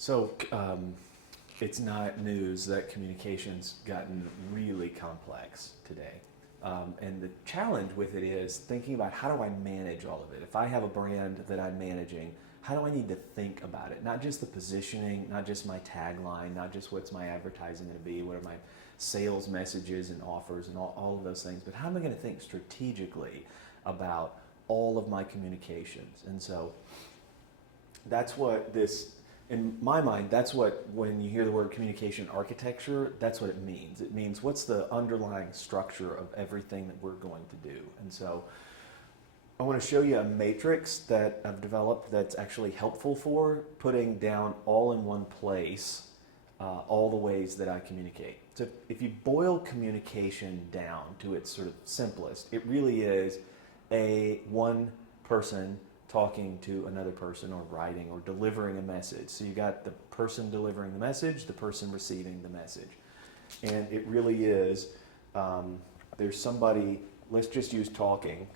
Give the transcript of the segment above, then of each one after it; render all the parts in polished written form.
So it's not news that communication's gotten really complex today. And the challenge with it is thinking about how do I manage all of it? If I have a brand that I'm managing, how do I need to think about it? Not just the positioning, not just my tagline, not just what's my advertising going to be, what are my sales messages and offers and all of those things, but how am I going to think strategically about all of my communications? And so that's what this, in my mind, that's what, when you hear the word communication architecture, that's what it means. It means what's the underlying structure of everything that we're going to do. And so I want to show you a matrix that I've developed that's actually helpful for putting down all in one place all the ways that I communicate. So if you boil communication down to its sort of simplest, it really is one person talking to another person or writing or delivering a message. So you got the person delivering the message, the person receiving the message. And it really is, there's somebody, let's just use talking.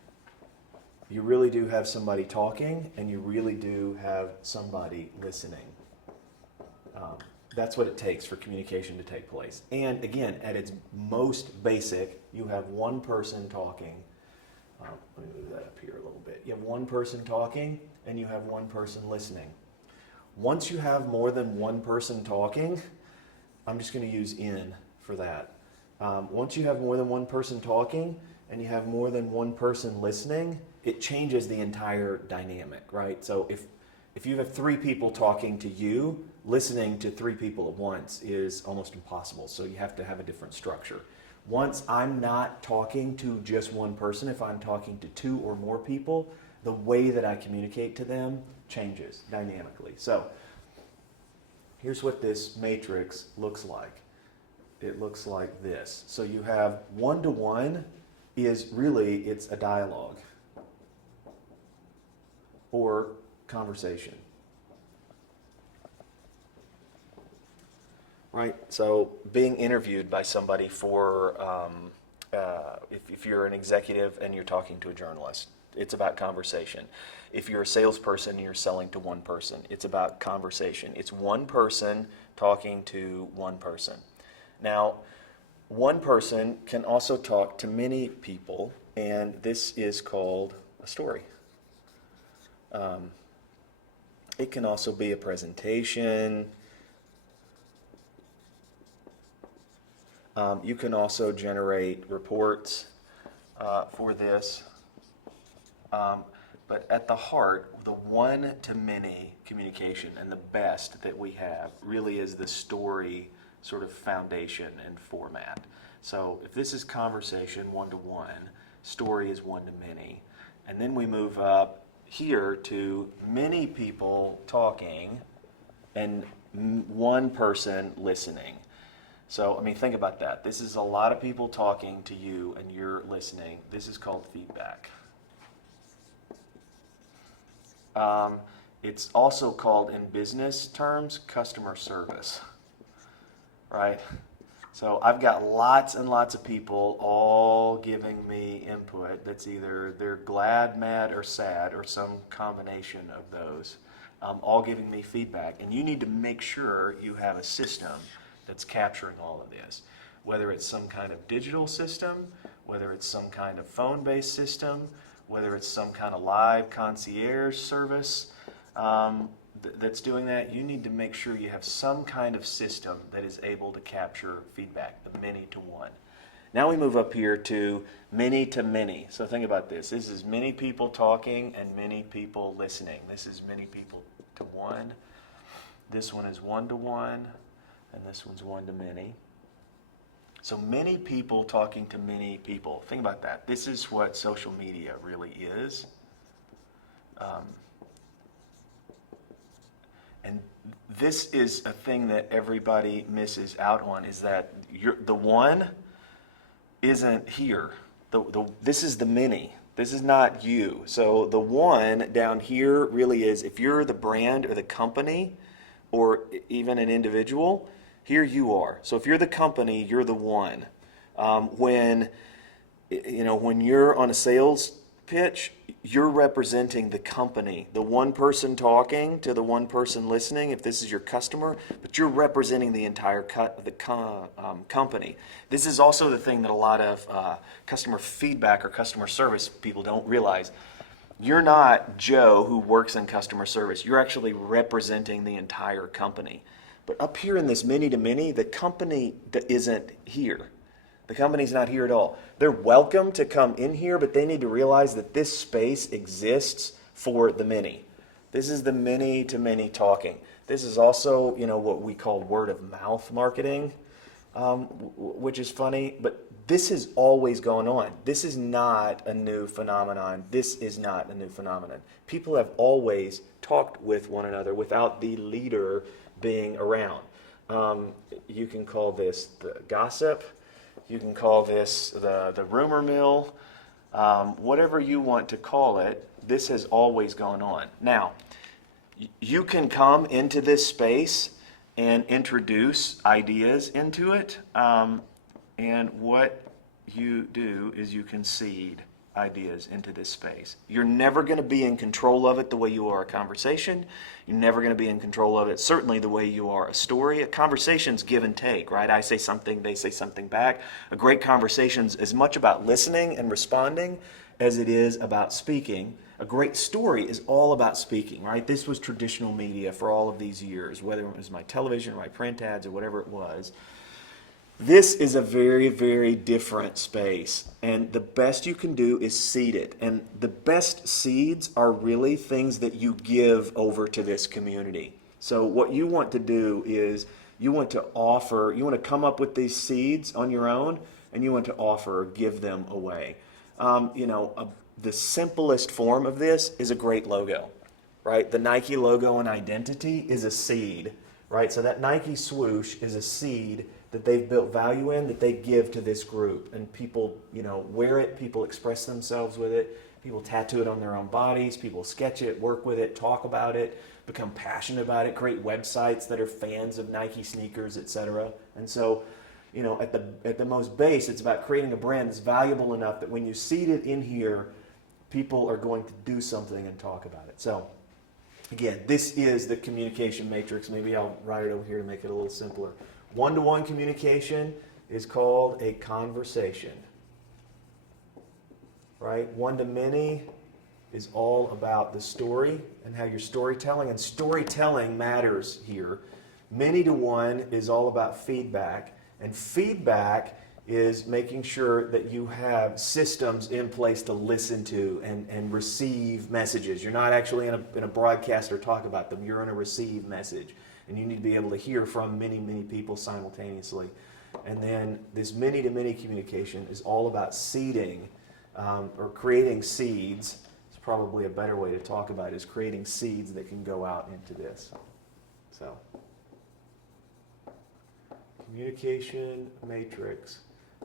You really do have somebody talking and you really do have somebody listening. That's what it takes for communication to take place. And again, at its most basic, you have one person talking. Let me move that up here a little bit. You have one person talking and you have one person listening. Once you have more than one person talking, I'm just going to use in for that. Once you have more than one person talking and you have more than one person listening, it changes the entire dynamic, right? So if you have three people talking to you, listening to three people at once is almost impossible. So you have to have a different structure. Once I'm not talking to just one person, if I'm talking to two or more people, the way that I communicate to them changes dynamically. So here's what this matrix looks like. It looks like this. So you have one-to-one is really, it's a dialogue or conversation. Right, so being interviewed by somebody for, if you're an executive and you're talking to a journalist, it's about conversation. If you're a salesperson and you're selling to one person, it's about conversation. It's one person talking to one person. Now, one person can also talk to many people, and this is called a story. It can also be a presentation. You can also generate reports for this. But at the heart, the one-to-many communication and the best that we have really is the story sort of foundation and format. So if this is conversation one-to-one, story is one-to-many. And then we move up here to many people talking and one person listening. So, I mean, think about that. This is a lot of people talking to you and you're listening. This is called feedback. It's also called, in business terms, customer service, right? So I've got lots and lots of people all giving me input that's either they're glad, mad, or sad, or some combination of those, all giving me feedback. And you need to make sure you have a system that's capturing all of this, whether it's some kind of digital system, whether it's some kind of phone-based system, whether it's some kind of live concierge service that's doing that. You need to make sure you have some kind of system that is able to capture feedback, the many to one. Now we move up here to many to many. So think about this. This is many people talking and many people listening. This is many people to one. This one is one to one. And this one's one to many. So many people talking to many people. Think about that. This is what social media really is. And this is a thing that everybody misses out on, is that the one isn't here. This is the many. This is not you. So the one down here really is, if you're the brand or the company or even an individual, here you are. So if you're the company, you're the one. When you're on a sales pitch, you're representing the company, the one person talking to the one person listening, if this is your customer, but you're representing the entire company. This is also the thing that a lot of customer feedback or customer service people don't realize. You're not Joe who works in customer service. You're actually representing the entire company. But up here in this many-to-many, the company isn't here. The company's not here at all. They're welcome to come in here, but they need to realize that this space exists for the many. This is the many-to-many talking. This is also, what we call word of mouth marketing, which is funny, but this has always gone on. This is not a new phenomenon. This is not a new phenomenon. People have always talked with one another without the leader being around. You can call this the gossip. You can call this the rumor mill. Whatever you want to call it, this has always gone on. Now, you can come into this space and introduce ideas into it. And what you do is you can seed ideas into this space. You're never going to be in control of it the way you are a conversation. You're never going to be in control of it certainly the way you are a story. A conversation's give and take, right? I say something, they say something back. A great conversation's as much about listening and responding as it is about speaking. A great story is all about speaking, right? This was traditional media for all of these years, whether it was my television or my print ads or whatever it was. This is a very, very different space, and the best you can do is seed it. And the best seeds are really things that you give over to this community. So what you want to do is you want to come up with these seeds on your own, and you want to offer or give them away. The simplest form of this is a great logo, right? The Nike logo and identity is a seed, right? So that Nike swoosh is a seed that they've built value in, that they give to this group. And people, wear it, people express themselves with it, people tattoo it on their own bodies, people sketch it, work with it, talk about it, become passionate about it, create websites that are fans of Nike sneakers, etc. And so, at the most base, it's about creating a brand that's valuable enough that when you seed it in here, people are going to do something and talk about it. So, again, this is the communication matrix. Maybe I'll write it over here to make it a little simpler. One-to-one communication is called a conversation, right? One-to-many is all about the story and how you're storytelling, and storytelling matters here. Many-to-one is all about feedback, and feedback is making sure that you have systems in place to listen to and receive messages. You're not actually in a broadcast or talk about them. You're in a receive message. And you need to be able to hear from many, many people simultaneously. And then this many-to-many communication is all about seeding or creating seeds. It's probably a better way to talk about it, is creating seeds that can go out into this. So, communication matrix.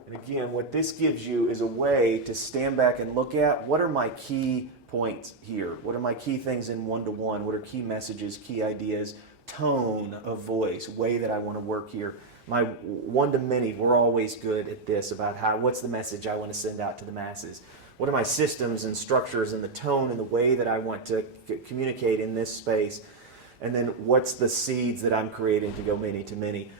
And again, what this gives you is a way to stand back and look at what are my key points here? What are my key things in one-to-one? What are key messages, key ideas? Tone of voice, way that I want to work here. My one-to-many, we're always good at this about what's the message I want to send out to the masses. What are my systems and structures and the tone and the way that I want to communicate in this space? And then what's the seeds that I'm creating to go many-to-many?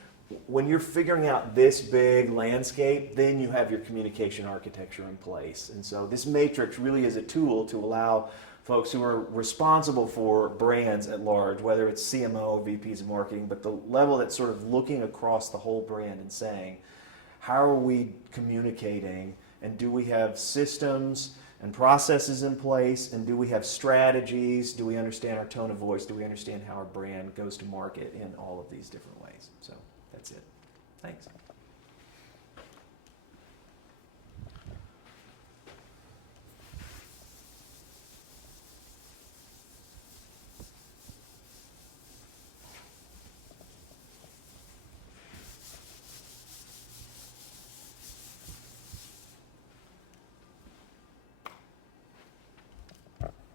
When you're figuring out this big landscape, then you have your communication architecture in place. And so this matrix really is a tool to allow folks who are responsible for brands at large, whether it's CMO, VPs of marketing, but the level that's sort of looking across the whole brand and saying, how are we communicating, and do we have systems and processes in place, and do we have strategies, do we understand our tone of voice, do we understand how our brand goes to market in all of these different ways? So that's it. Thanks.